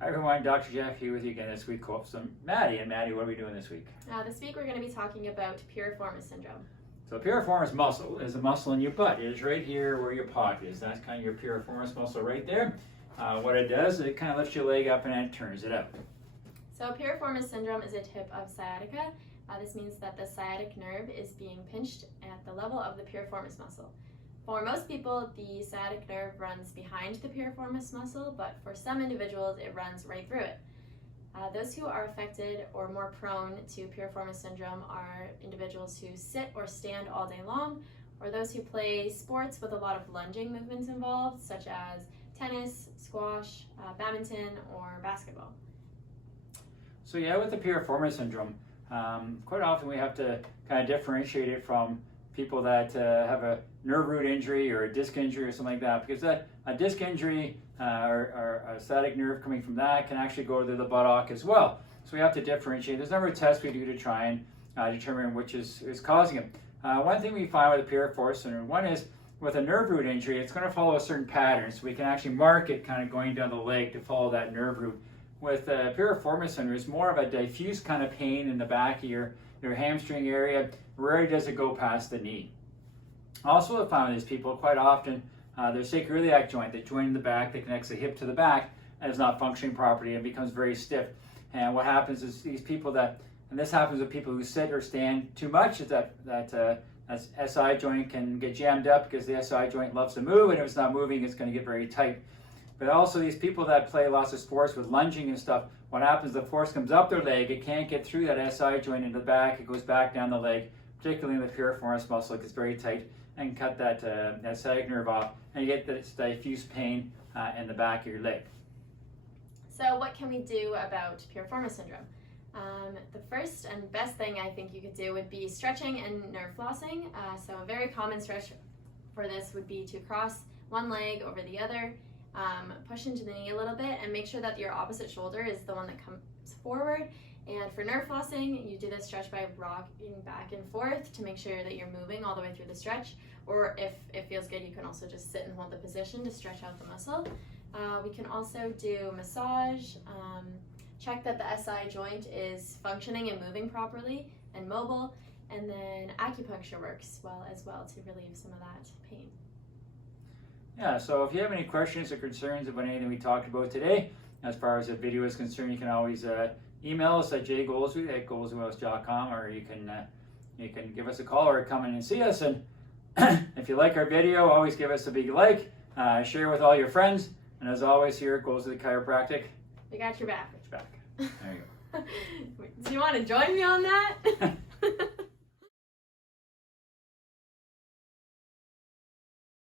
Hi everyone, Dr. Jeff here with you again this week. Co-op some Maddy. And Maddy, what are we doing this week? This week we're going to be talking about Piriformis Syndrome. So piriformis muscle is a muscle in your butt. It is right here where your pocket is. That's kind of your piriformis muscle right there. What it does is it kind of lifts your leg up and then it turns it up. So Piriformis Syndrome is a type of sciatica. This means that the sciatic nerve is being pinched at the level of the piriformis muscle. For most people, the sciatic nerve runs behind the piriformis muscle, but for some individuals, it runs right through it. Those who are affected or more prone to Piriformis Syndrome are individuals who sit or stand all day long, or those who play sports with a lot of lunging movements involved, such as tennis, squash, badminton, or basketball. So yeah, with the Piriformis Syndrome, quite often we have to kind of differentiate it from people that have a nerve root injury or a disc injury or something like that, because a disc injury or a sciatic nerve coming from that can actually go to the buttock as well. So we have to differentiate. There's a number of tests we do to try and determine which is causing it. One thing we find with the Piriformis Syndrome, one is with a nerve root injury, it's going to follow a certain pattern, so we can actually mark it kind of going down the leg to follow that nerve root. With Piriformis Syndrome, it's more of a diffuse kind of pain in the back of your hamstring area. Rarely does it go past the knee. Also, what I found is people quite often, their sacroiliac joint, the joint in the back that connects the hip to the back, is not functioning properly and becomes very stiff. And what happens is these people and this happens with people who sit or stand too much, is that SI joint can get jammed up because the SI joint loves to move, and if it's not moving, it's going to get very tight. But also these people that play lots of sports with lunging and stuff, what happens, the force comes up their leg, it can't get through that SI joint into the back, it goes back down the leg, particularly in the piriformis muscle, it gets very tight, and cut that sciatic nerve off, and you get this diffuse pain in the back of your leg. So what can we do about Piriformis Syndrome? The first and best thing I think you could do would be stretching and nerve flossing. So a very common stretch for this would be to cross one leg over the other, push into the knee a little bit, and make sure that your opposite shoulder is the one that comes forward. And for nerve flossing, you do this stretch by rocking back and forth to make sure that you're moving all the way through the stretch. Or if it feels good, you can also just sit and hold the position to stretch out the muscle. We can also do massage, check that the SI joint is functioning and moving properly and mobile, and then acupuncture works well as well to relieve some of that pain. Yeah, so if you have any questions or concerns about anything we talked about today, as far as the video is concerned, you can always email us at jgoldsby@goldsbyhouse.com, or you can give us a call or come in and see us. And if you like our video, always give us a big like, share with all your friends, and as always, here at Goals with the Chiropractic, We got your back. There you go. Do you want to join me on that?